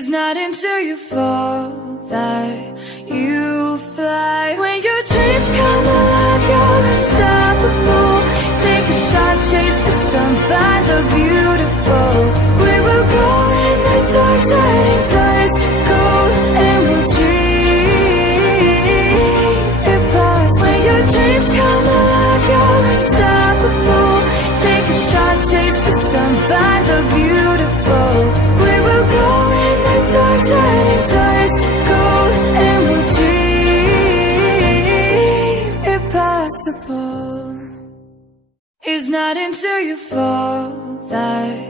It's not until you fall that you fly. When your dreams come alive, you're unstoppable. Take a shot, chase the sun, find the beautiful. We will go in the dark, turning dust to gold, and we'll dream impossible. When your dreams come alive, you're unstoppable. Take a shot, chase the sun, find the beautiful. We will go in the dark, turning dust to gold, and we'll dream impossible. It's not until you fall that